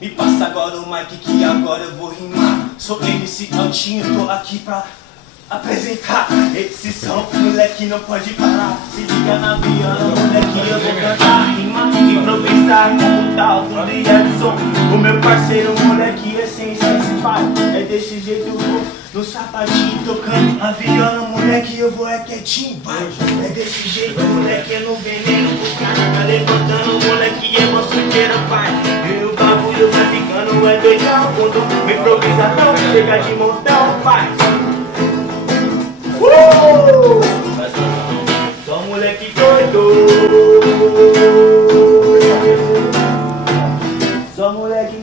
Me passa agora o mic que agora eu vou rimar. Sou MC Altinho, tô aqui pra apresentar. Esses são moleque não pode parar. Se liga na viola, moleque, eu vou cantar, rimar, improvisar como tal, tudo e Edson. O meu parceiro, moleque, é sem pai. É desse jeito, no sapatinho, tocando a viola, moleque, eu vou quietinho, vai. É desse jeito, moleque, é no veneno, o cara tá levantando, moleque, é uma sujeira, vai. E o bagulho vai ficando, é doidão, quando o improvisadão chega de montão, vai. Só moleque doido. Só moleque